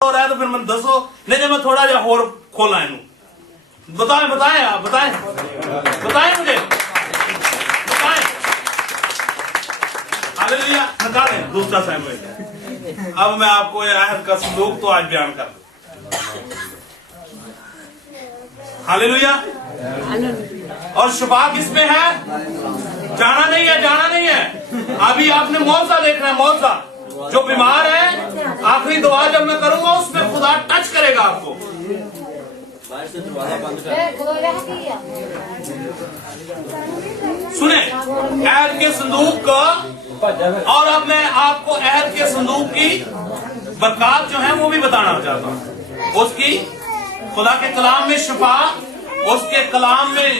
हो रहा है तो फिर मैं दसो, नहीं मैं थोड़ा जा होर खोला इनू। बताएं आप बताएं मुझे बताएं। हालेलुया। निकालें दूसरा सैमुएल। अब मैं आपको आहद का संदूक तो आज बयान कर दूं। हालेलुया। और शिफा किसमें है? जाना नहीं है। अभी आपने मौजा देखना है। मौजा जो बीमार है, आखिरी दुआ जब मैं करूंगा उसमें खुदा टच करेगा आपको। सुने अहद के संदूक का, और अब मैं आपको अहद के संदूक की बरकत जो है वो भी बताना चाहता हूँ। उसकी खुदा के कलाम में शिफा, उसके कलाम में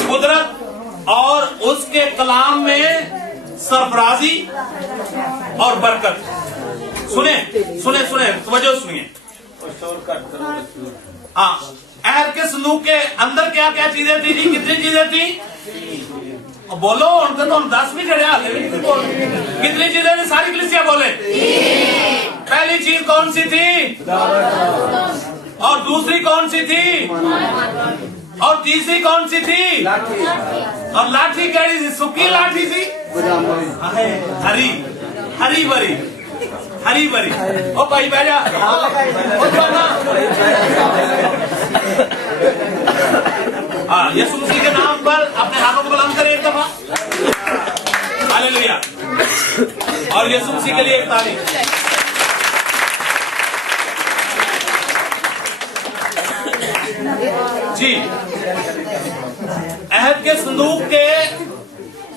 कुदरत और उसके कलाम में सरफराजी और बरकत। सुने तवज्जो सुनिए। हाँ, अहद के संदूक के अंदर क्या क्या चीजें थी? कितनी चीजें थी? बोलो उनके तो हम 10 भी चढ़ा। कितनी चीजें थी? सारी कलीसिया बोले। पहली चीज कौन सी थी? और दूसरी कौन सी थी? और तीसरी कौन सी थी? और लाठी कैसी थी? सुखी लाठी थी, हरी भरी। ओ भाई बैठ जा। हाँ, यीशु मसीह के नाम पर अपने हाथों को बुलंद करें एक दफा। हालेलुया। और यीशु मसीह के लिए एक ताली। जी, अहद के संदूक के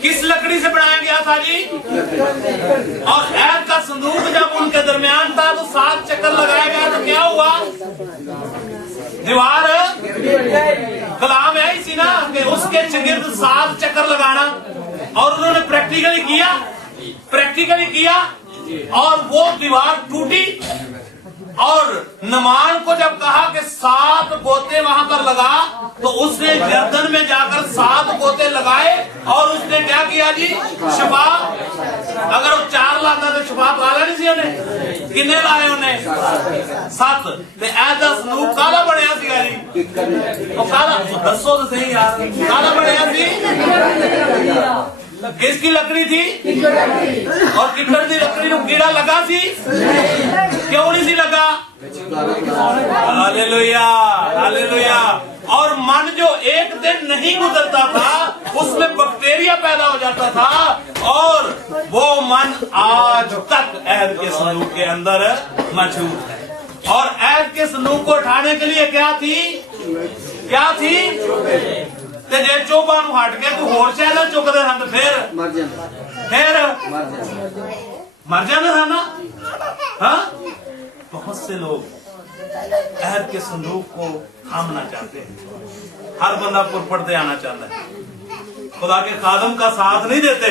किस लकड़ी से बनाया गया था जी? और अहद का संदूक जब उनके दरमियान था तो 7 चक्कर लगाया गया तो क्या हुआ? दीवार कलाम है इसी ना कि उसके चगिर्द 7 चक्कर लगाना। और उन्होंने प्रैक्टिकली किया और वो दीवार टूटी। और नमान को जब कहा कि 7 गोते वहां पर लगा तो उसने गर्दन में जाकर 7 गोते लगाए। और उसने क्या किया जी? शिफा। अगर वो 4 लाता तो शिफा तो आला नहीं सी उन्हें। किन्ने लाए उन्हें? 7। ऐसा संदूक काला बढ़िया सी जी। वो काला दसो तो सही यार, काला बढ़िया सी किसकी लकड़ी थी? और किट्टर की लकड़ी को कीड़ा लगा सी? क्यों नहीं सी लगा? Hallelujah, hallelujah. और मन जो एक दिन नहीं गुजरता था उसमें बैक्टीरिया पैदा हो जाता था। और वो मन आज तक अहद के संदूक के अंदर मौजूद है। और अहद के संदूक को उठाने के लिए क्या थी? ते जे चोबा नूं हट के तू होर शहर चुकदे हन फिर मर जाना था ना। हाँ, बहुत से लोग अहद के संदूक को थामना चाहते हैं। हर बंदा पुरपड़ते आना चाहता है। खुदा के खादम का साथ नहीं देते।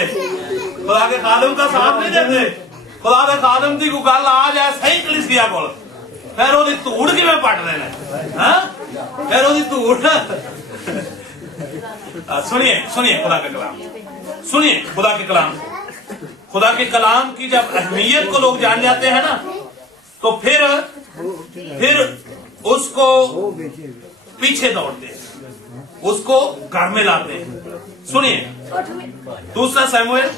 खुदा के खादम की कोई गल आ जाए सही कलीसिया कोल, फिर ओदी धूड़ किवें पट देना। हाँ, फिर ओदी धूड़। सुनिए खुदा के कलाम, सुनिए खुदा के कलाम की जब अहमियत को लोग जान जाते हैं ना तो फिर उसको पीछे दौड़ते हैं, उसको घर में लाते हैं। सुनिए दूसरा सैमुएल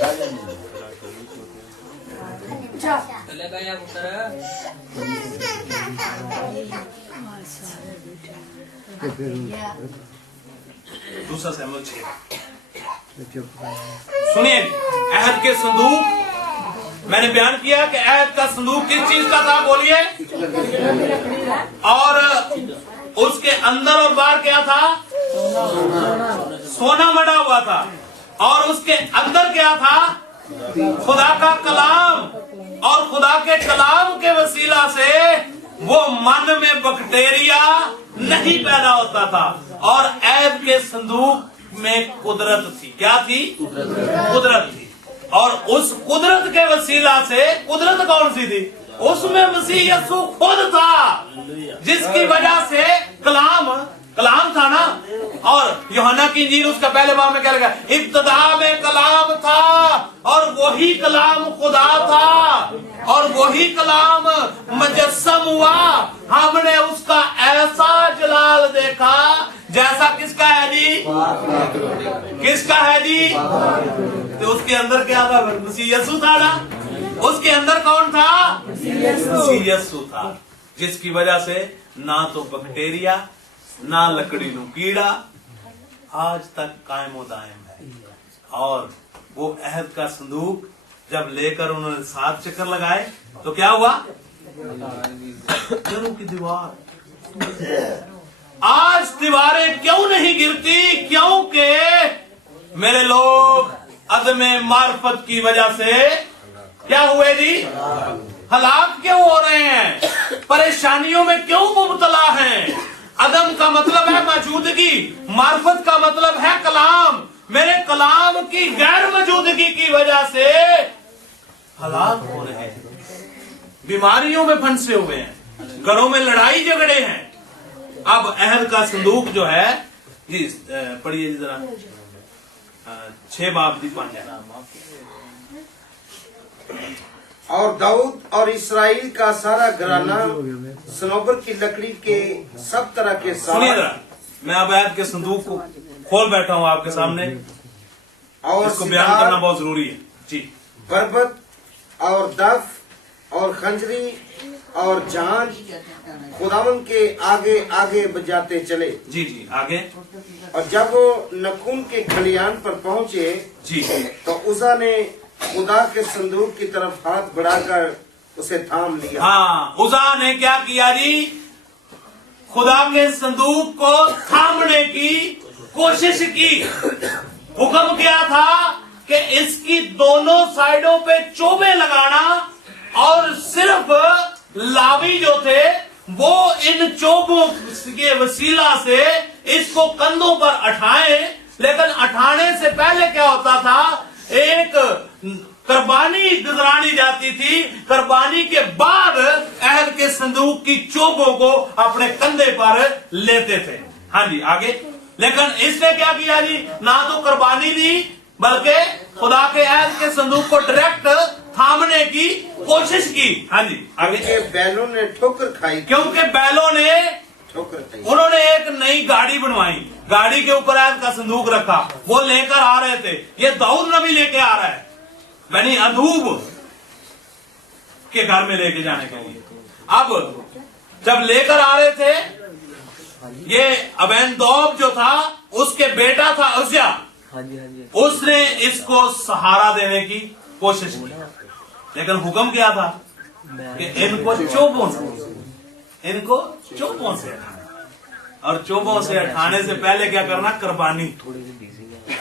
दूसरा सैमुएल 6। सुनिए अहद के संदूक, मैंने बयान किया कि अहद का संदूक किस चीज का था? बोलिए। और उसके अंदर और बाहर क्या था? सोना मढ़ा हुआ था। और उसके अंदर क्या था? खुदा का कलाम। और खुदा के कलाम के वसीला से वो मन में बैक्टीरिया नहीं पैदा होता था। और अहद के संदूक में कुदरत थी। क्या थी? कुदरत थी। और उस कुदरत के वसीला से, कुदरत कौन सी थी? उसमें मसीह यीशु खुद था, जिसकी वजह से कलाम था ना। और यूहन्ना की इंजील उसका पहले बाब में क्या लगा, इब्तिदा में कलाम था और वही कलाम खुदा था और वही कलाम मुजस्सम हुआ। हमने उसका ऐसा जलाल देखा जैसा किसका है जी, किसका है जी। तो उसके अंदर क्या था, मसीह यीशु था ना। उसके अंदर कौन था, मसीह यीशु था, जिसकी वजह से ना तो बैक्टीरिया ना लकड़ी नु कीड़ा आज तक कायम दायम है। और वो अहद का संदूक जब लेकर उन्होंने 7 चक्कर लगाए तो क्या हुआ, घरों की दीवार, आज दीवारें क्यों नहीं गिरती, क्योंकि मेरे लोग अदमे मार्फत की वजह से क्या हुए जी, हलाक क्यों हो रहे हैं, परेशानियों में क्यों मुब्तला हैं। अदम का मतलब है मौजूदगी, मार्फत का मतलब है कलाम। मेरे कलाम की गैर मौजूदगी की वजह से हलाक हो रहे हैं, बीमारियों में फंसे हुए हैं, घरों में लड़ाई झगड़े हैं। अब अहद का संदूक जो है जी, पढ़िए जरा 6 बाब 5। और दाऊद और इसराइल का सारा घराना सनोबर की लकड़ी के सब तरह के सुनिए जरा, मैं अब अहद के संदूक को खोल बैठा हूं आपके सामने और इसको बयान करना बहुत जरूरी है जी। बरबत और दफ और खंजरी और जान खुदावन के आगे आगे बजाते चले। जी जी आगे। और जब वो नखून के खलियान पर पहुंचे जी तो उसा ने खुदा के संदूक की तरफ हाथ बढ़ाकर उसे थाम लिया। हाँ, उजा ने क्या किया जी, खुदा के संदूक को थामने की कोशिश की। हुक्म क्या था कि इसकी दोनों साइडों पे चोबे लगाना और सिर्फ लावी जो थे वो इन चोबों के वसीला से इसको कंधों पर उठाए। लेकिन उठाने से पहले क्या होता था, एक कुर्बानी गुजरानी जाती थी, कुर्बानी के बाद अहद के संदूक की चोबों को अपने कंधे पर लेते थे। हाँ जी आगे। लेकिन इसने क्या किया जी, ना तो कुर्बानी दी बल्कि खुदा के अहद के संदूक को डायरेक्ट थामने की कोशिश की। हाँ जी आगे। बैलों ने ठोकर खाई, क्योंकि बैलों ने ठोकर खाई। उन्होंने एक नई गाड़ी बनवाई, गाड़ी के ऊपर अहद का संदूक रखा, वो लेकर आ रहे थे। ये दाऊद नबी लेके आ रहा है बनी अदूब के घर में लेके जाने के लिए। अब जब लेकर आ रहे थे, ये अबेनदोब जो था उसके बेटा था उज्जा, उसने इसको सहारा देने की कोशिश की। लेकिन हुक्म क्या था कि इनको चोबों से और चोबों से हटाने से पहले क्या करना, कुर्बानी।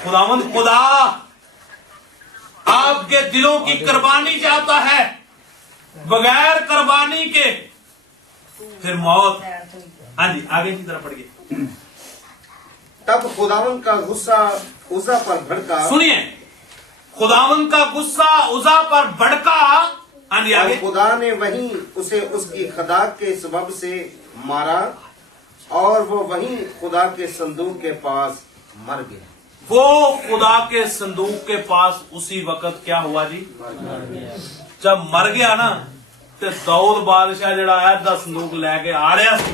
खुदावंद खुदा आपके दिलों की कुर्बानी चाहता है, बगैर कुर्बानी के फिर मौत। हाँ जी आगे की तरफ पढ़िए। तब खुदावन का गुस्सा उजा पर भड़का। सुनिए, खुदावन का गुस्सा उजा पर भड़का। हाँ जी आगे। खुदा ने वहीं उसे उसकी खदा के सबब से मारा और वो वहीं खुदा के संदूक के पास मर गया। वो खुदा के संदूक के पास उसी वक्त क्या हुआ जी, जब मर गया ना, तो दाऊद बादशाह जड़ा अहद दा संदूक लैके आ रहा सी,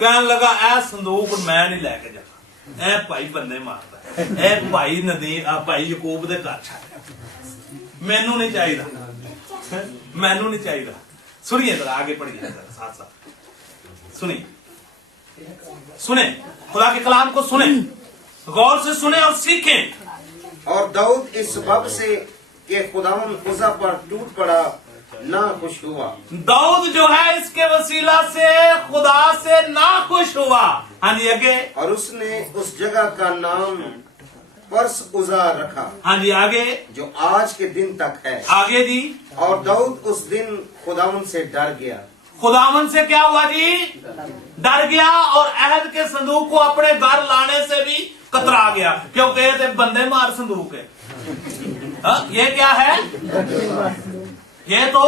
कहन लगा ए संदूक मैं नहीं लैके जाना, ए भाई बंदे मारदा, ए भाई नदी भाई यकूब दे घर छड्ड, मैनू नहीं चाहिदा, मैनू नहीं चाहिदा। सुनिए जरा आगे पढ़िए साथ साथ सुनिए, सुने खुदा के कलाम को, सुने गौर से सुने और सीखें। और दाऊद इस सबब से कि खुदावन उजा पर टूट पड़ा ना खुश हुआ। दाऊद जो है इसके वसीला से खुदा से ना खुश हुआ। हाँ जी आगे। और उसने उस जगह का नाम परस उजा रखा। हाँ जी आगे। जो आज के दिन तक है। आगे जी। और दाऊद उस दिन खुदावन से डर गया। खुदावन से क्या हुआ जी, डर गया और अहद के संदूक को अपने घर लाने से भी कतरा गया, क्योंकि ये तो बंदे मार संदूक है। ये क्या है, ये तो